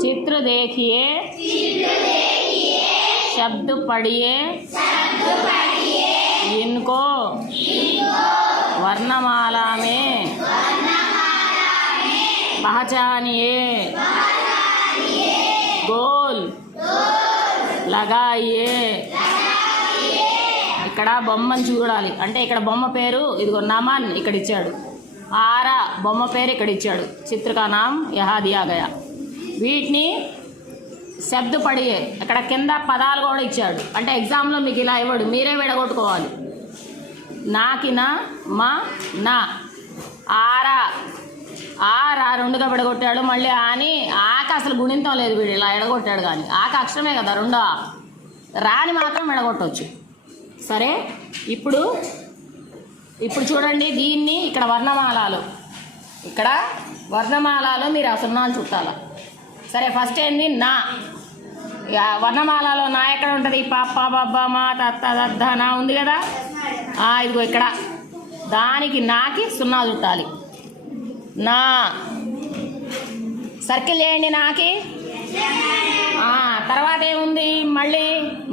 चित्र देखिए, शब्द पढ़िए, इनको वर्णमाला में पहचानिए, गोल लगाइए. ఇక్కడ బొమ్మను చూడాలి అంటే ఇక్కడ బొమ్మ పేరు ఇదిగో నమన్ ఇక్కడ ఇచ్చాడు. ఆరా బొమ్మ పేరు ఇక్కడ ఇచ్చాడు. చిత్ర కా నామ్ యహా దియా గయా. వీటిని శబ్ద పడియే ఇక్కడ కింద పదాలు కూడా ఇచ్చాడు. అంటే ఎగ్జామ్లో మీకు ఇలా ఇవ్వడు, మీరే విడగొట్టుకోవాలి. నాకిన మా నా ఆరా ఆరా రెండుగా విడగొట్టాడు. మళ్ళీ ఆని ఆక అసలు గుణింతం లేదు, వీడు ఇలా ఎడగొట్టాడు. కానీ ఆక అక్షరమే కదా, రెండో రాని మాత్రం విడగొట్టవచ్చు. సరే, ఇప్పుడు చూడండి, దీన్ని ఇక్కడ వర్ణమాలలో మీరు ఆ సున్నాలు చుట్టాల. సరే, ఫస్ట్ ఏంది నా. వర్ణమాలలో నా ఎక్కడ ఉంటుంది? పాప బాబ మా తత్త దద్ద నా ఉంది కదా, ఇదిగో ఇక్కడ దానికి నాకి సున్నా చుట్టాలి. నా సర్కిల్ చేయండి నాకి. తర్వాత ఏముంది? మళ్ళీ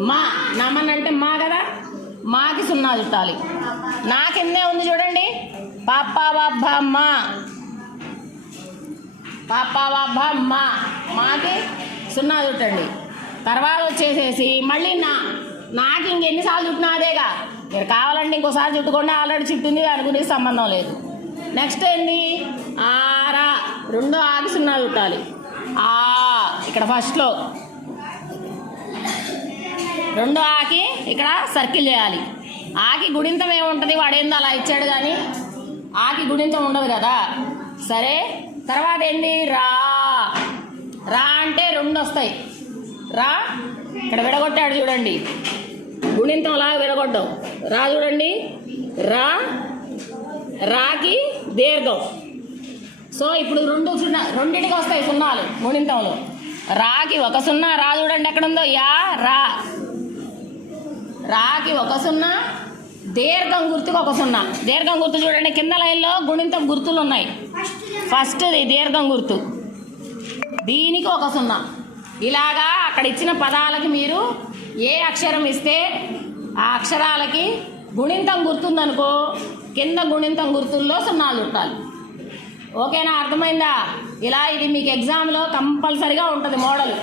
మా నమన్ అంటే మా కదా, మాకి సున్నా చుట్టాలి. నా కిందే ఉంది చూడండి, పాప బాబ మా, పాప బాబ మా, మాకి సున్నా చుట్టండి. తర్వాత వచ్చేసేసి మళ్ళీ నాకు ఇంకెన్నిసార్లు చుట్టినా అదేగా. మీరు కావాలంటే ఇంకోసారి చుట్టుకోండి, ఆల్రెడీ చుట్టింది, దాని గురించి సంబంధం లేదు. నెక్స్ట్ ఏంది? ఆరా రెండో ఆకి సున్నా చుట్టాలి. ఇక్కడ ఫస్ట్లో రెండో ఆకి ఇక్కడ సర్కిల్ చేయాలి. ఆకి గుణింతం ఏముంటుంది? వాడేందో అలా ఇచ్చాడు, కానీ ఆకి గుణింతం ఉండదు కదా. సరే, తర్వాత ఏంది? రా రా అంటే రెండు వస్తాయి. రా ఇక్కడ విడగొట్టాడు చూడండి, గుణింతం లాగా విడగొట్టావు. రా చూడండి, రా రాకి దీర్ఘం. సో ఇప్పుడు రెండింటికి వస్తాయి సున్నాలు గుణింతంలో. రాకి ఒక సున్నా, రా చూడండి ఎక్కడ ఉందో, యా రా. రాకి ఒక సున్నా, దీర్ఘం గుర్తుకు ఒక సున్నా. దీర్ఘం గుర్తు చూడండి, కింద లైన్లో గుణింతం గుర్తులు ఉన్నాయి. ఫస్ట్ది దీర్ఘం గుర్తు, దీనికి ఒక సున్నా. ఇలాగా అక్కడ ఇచ్చిన పదాలకి మీరు ఏ అక్షరం ఇస్తే ఆ అక్షరాలకి గుణింతం గుర్తుందనుకో, కింద గుణింతం గుర్తుల్లో సున్నాలు చుట్టాలి. ఓకేనా? అర్థమైందా? ఇలా ఇది మీకు ఎగ్జామ్లో కంపల్సరిగా ఉంటుంది మోడల్.